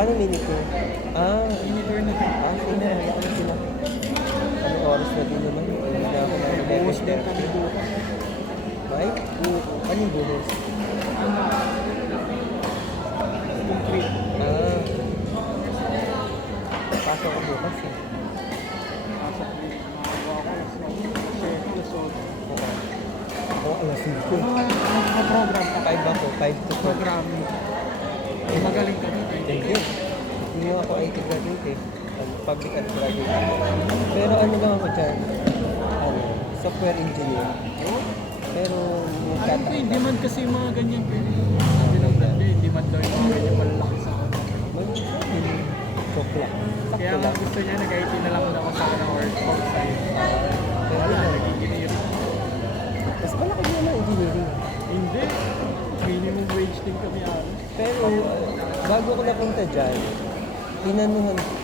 Paano minute ko? Ah, Mini-tour na din. sige. Ano ko na sila? Anong oras na din naman? Hindi na ako na Buhos din kami 11:30. bukas. May? Ano yung buhos? Concrete. Ah. Pasok ko bukas eh. Pasok din. Nakagawa ko. Chef, Luzon. Oo. Oo, alas 5. Mga program pa. 5 ako, 5 to 4. Programming. Magaling ka dito. Thank you. Hindi ako IT graduate eh. Public ad graduate. Pero ano lang ako dyan? Ano, software engineer. Pero Alam ko, hindi man kasi mga ganyan. Sabi ng brand hindi man daw yung mga ganyan malalaki sa ako. Joke lang. Kaya Sakto nga lang. gusto niya, nag-IT na lang ako sa akin or outside. Pero Wala, ano, nag-engineer. mas malaki din ang engineering. Hindi. Minimum wage din kami ano. Pero bago ko napunta dyan,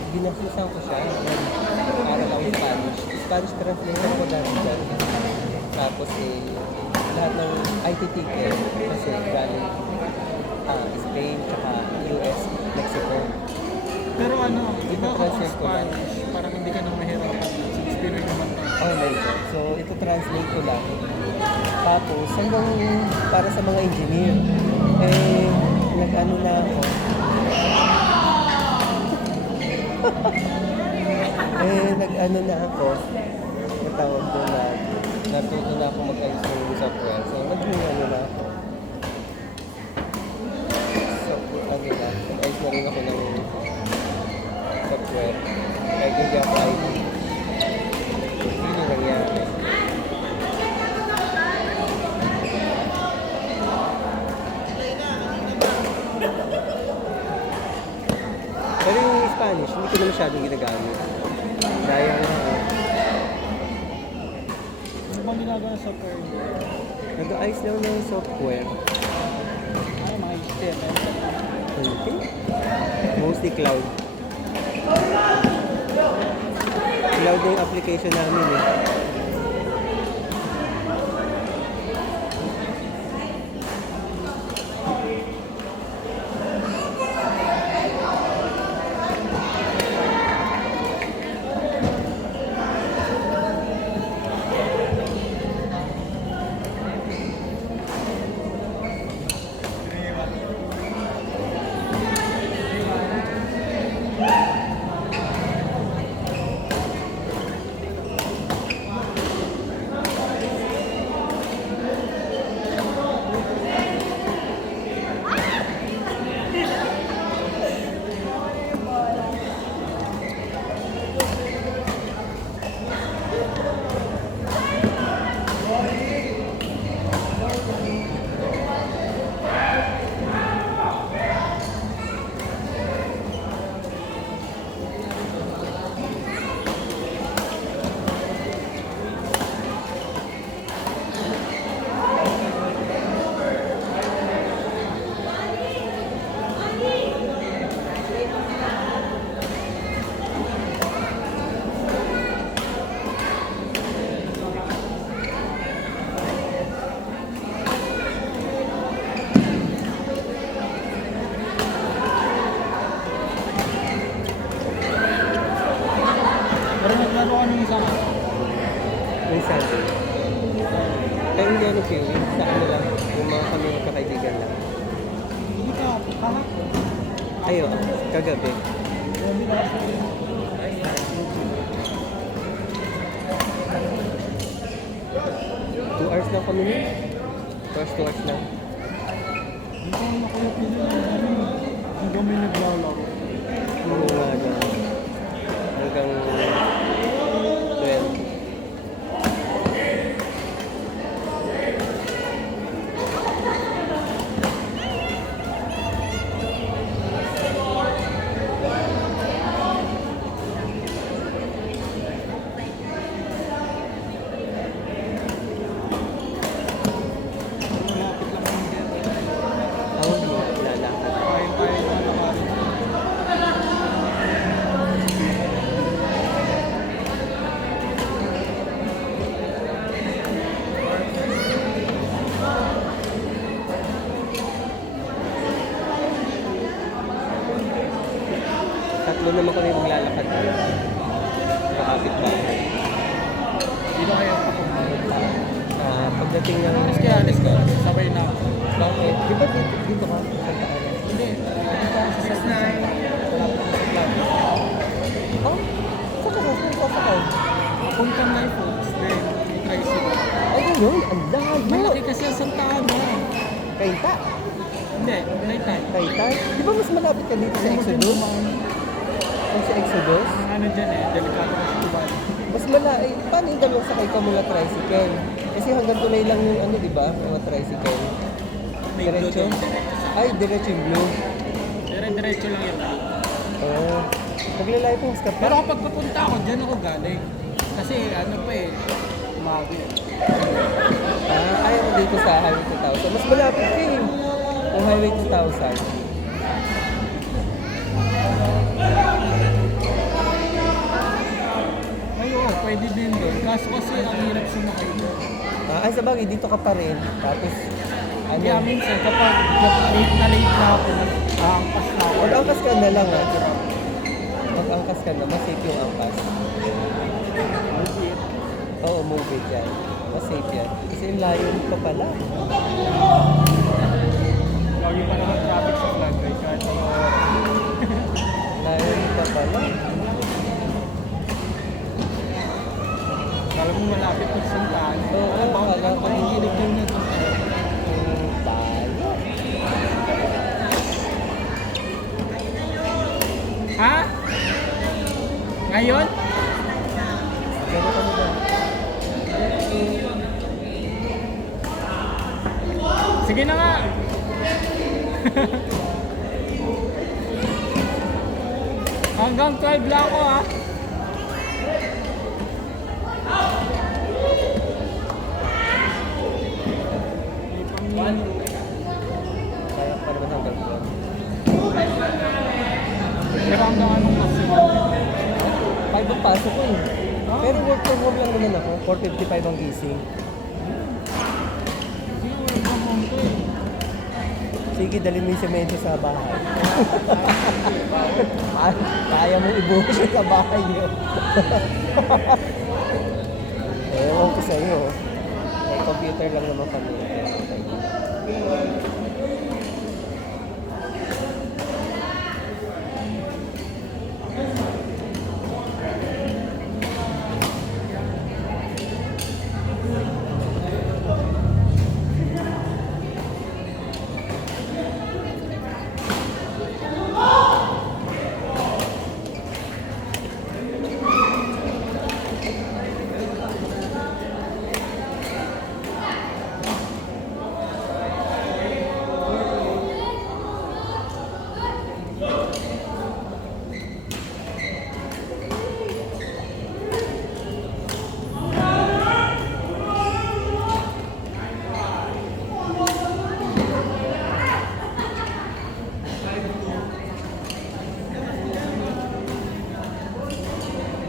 ginasusan ko siya. Nag-aral ako Spanish. Spanish translator ko dati dyan. Tapos lahat ng IT ticket kasi galing Spain, tsaka US, Mexico. Pero ano, di ba ako translate ko lang. Spanish, parang hindi ka nang mahirapan. Since Pinoy naman tayo. Oh, medyo. So, ito translate ko lang. Tapos, hanggang para sa mga engineer, nag-ano na ako. Nag-ano na ako. Natawag ko na, natuto na ako mag-ayos ng software. So, naging ano na ako. So, ano na, nag-ayos na rin ako ng software. Kahit hindi ako IT. Yun yung nangyari. Pero yung Spanish, hindi ko na masyadong ginagamit. Dahil Ano bang ginagawa sa software? nag-ayos lang ng software. Ano, mga HTML. Okay. Mostly cloud. Cloud na yung application namin eh. Pero naglaro ka ng isang ano? Yung Sunday. Pero hindi ano kayo, sa ano lang, yung mga kami magkakaibigan lang. Hindi ka, kahapon. Ayun, kagabi. Hindi ka sa 2 hours lang kami nun. 2 hours lang. Hindi ko nakuha pinili. Hanggang may naglalaro. Oo nga lang. Hanggang 12. Malapit lang yung get. Ako hindi lalakad. Kain tayo na nakarin. doon naman kami maglalakad. Makapit bahay. Dito kayo papunta. Pagdating ng... Alis kaya alis ka. Sabay na ako. Bakit? Di ba dito ka? Santa Ana? Hindi. Dito ako sa 6-9. Malapit ko sa club. Oh? Saan ka sasakay? Puntang Life Foods. Then, may tricycle. Ay, yun. Ang layo. Malaki kasi ang Santa Ana. Kainta. Hindi. Night-time. Kainta. Di ba mas malapit ka dito sa Exodus? Kung sa Exodus? Ang ano dyan eh. Delikado kasi diba? Mas malay. Paano yung dalawang sakay ka mula tricycle? Kasi hanggang tulay lang yung ano, di ba? Mga tricycle. May Diretso? blue doon. Ay, diretso yung blue. Diretso lang yun. Oo. Maglalay po ka Pero pa. kapag papunta ako, dyan ako galing. Kasi ano pa eh. Umago. Ayaw mo dito sa Highway 2000. Mas malapit ka eh. Yung Highway 2000. Ngayon, pwede din doon. Kaso kasi ang hirap sumakay doon. Ay, sa bagay, dito ka pa rin. Tapos, ano? Kaya minsan kapag late na ako, aangkas na ako. Mag-angkas ka na lang ah. Mag-angkas ka na. Mas safe yung angkas. Oo, move it yan. Mas safe yan. Kasi yung layo pa pala. Lagi pa naman traffic sa flag right? Kahit ano. Layo pa pala. Kala mo malapit ng Santaan. Oo, akala ko. Pakikinig lang na ito. Tayo. Ha? Ngayon? Gano'n kami ba? Sige na nga. Hanggang 12 lang ako ha. Kaya pa naman hanggang doon. Pero hanggang anong maximum? 5 ang pasok ko eh. Pero work from home lang naman ako. 4:55 ang gising. Hindi, wala pa home ko eh. Sige, dalhin mo yung semento sa bahay. Kaya mong ibuhos siya sa bahay niyo. Ewan ko sa'yo. May computer lang naman kami.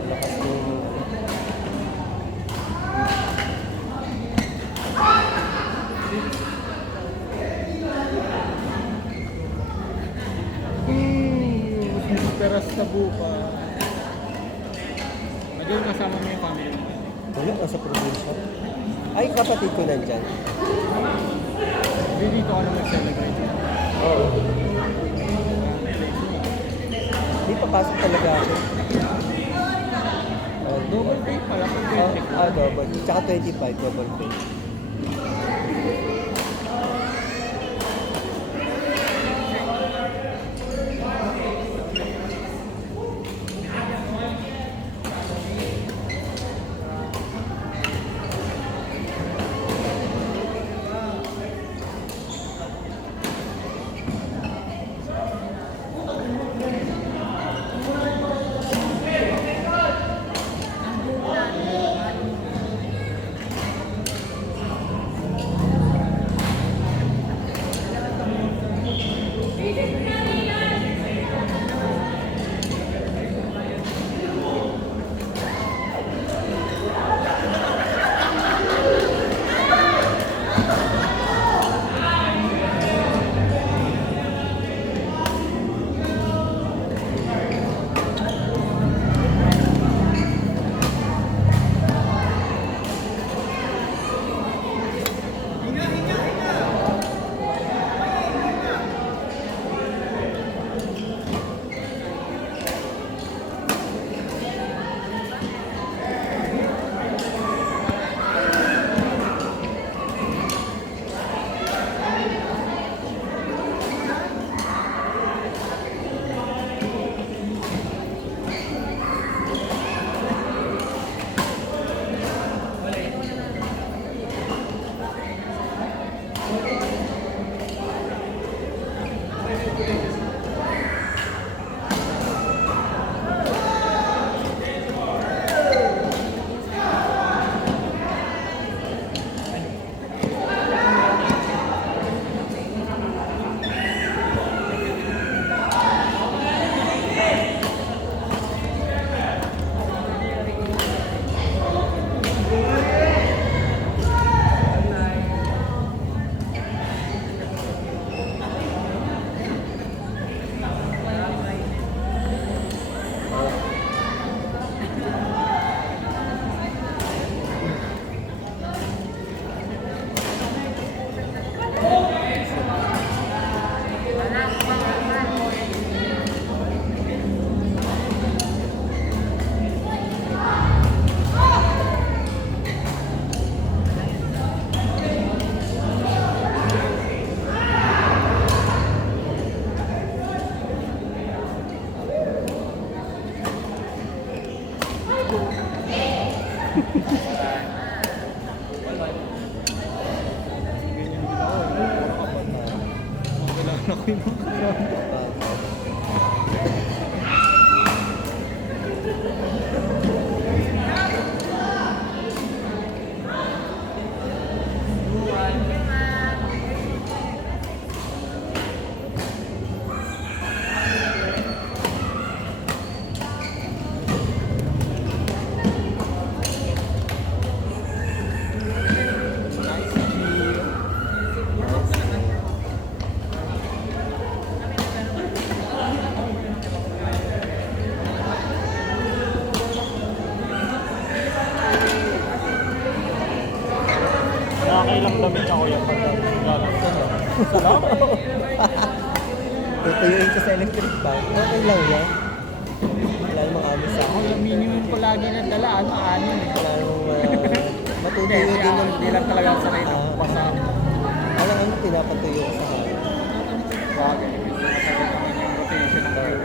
Lakas ng... Teras sa buka. Naging kasama mo yung family mo. Wala, nasa probinsya. Ay, kapatid ko nandyan. Hindi dito ka na mag-celebrate. Oo. Hindi papasok talaga ako. Double pay pala kung 20. Double. Tsaka 25, double pay. dami mong kasama. Nakakailang damit ako yung pagkakas. Salamat. Tutuyuin ko sa electric fan. Okay lang yan. Wala namang amin sa Ako akin. yung minimum ko lagi na dala, ano, 6 Wala namang matutuyo Hindi, din ng... hindi lang talaga ako sanay ng basa. Ano pinapatuyo ko sa akin. Bagay, kasi matagal naman yung rotation ng fuel.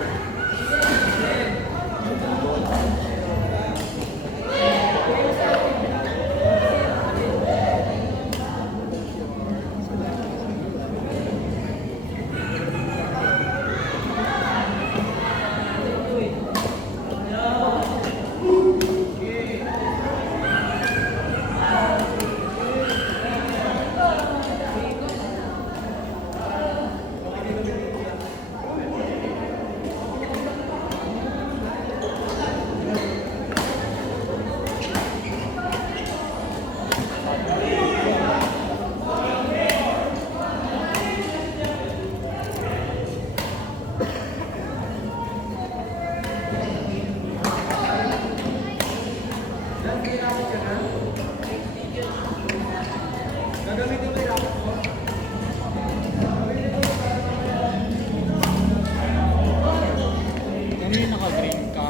Ano yung naka-green ka?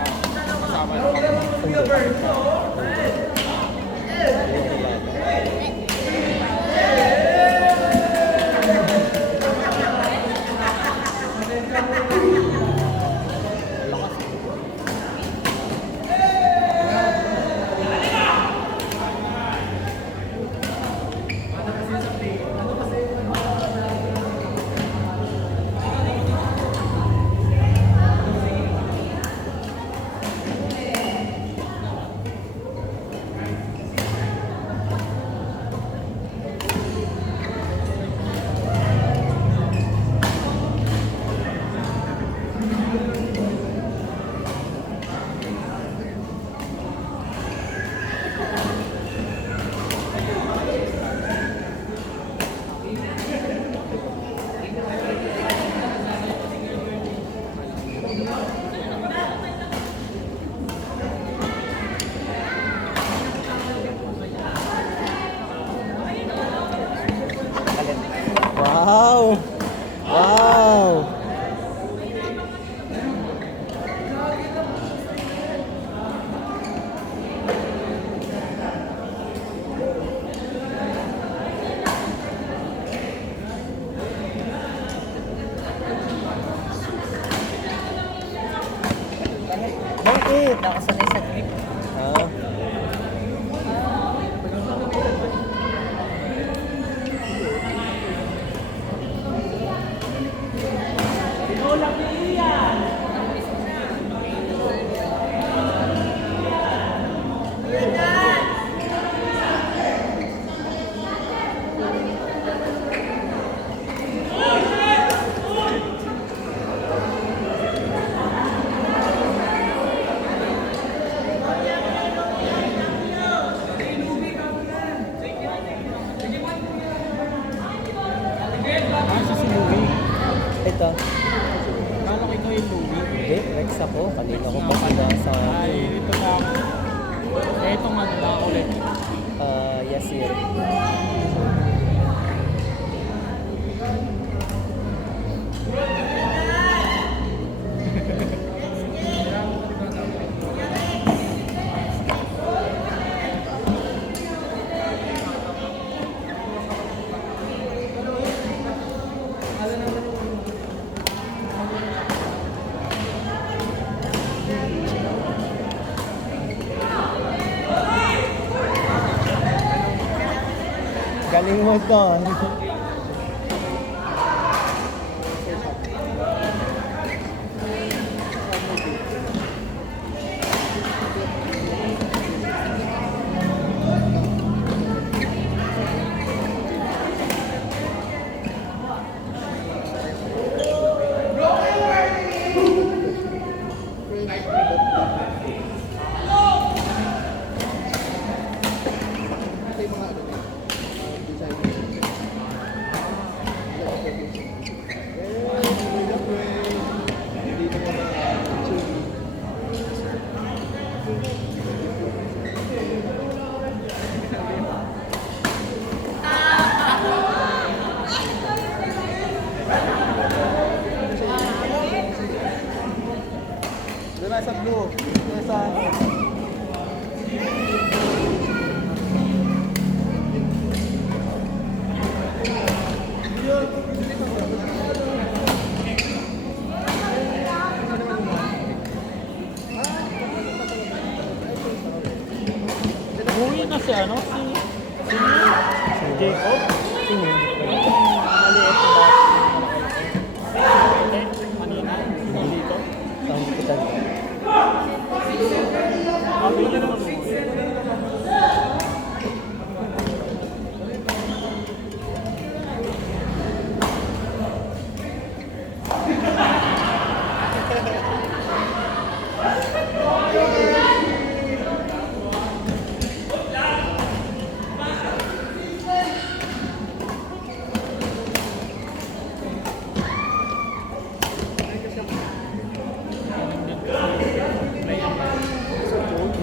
Kasama yung Wow! Wow! Bakit? Ako sanay sa grip. Ah. Sa si Louie. Ito. Kala ko ikaw yung Louie. Hindi, Rex ako. Kanina ko pa sinasa. Ay, ito lang. Etong ano lang ulit. Yasir. Galing mo doon. blue. Kaya sa Uwi na si ano, si Jacob. sino hindi ko alam. Maliit na ba? Kanina, dito. Ang hindi ko tanda. Sabi niya naman uwi.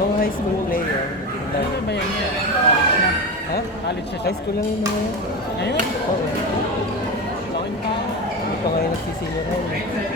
Mga high school player. Ano ba yan niya? College na. Ha? College siya. High school lang yun mga yan. Ngayon? Oo. Laking pa. Ito ngayon nagsisenior high.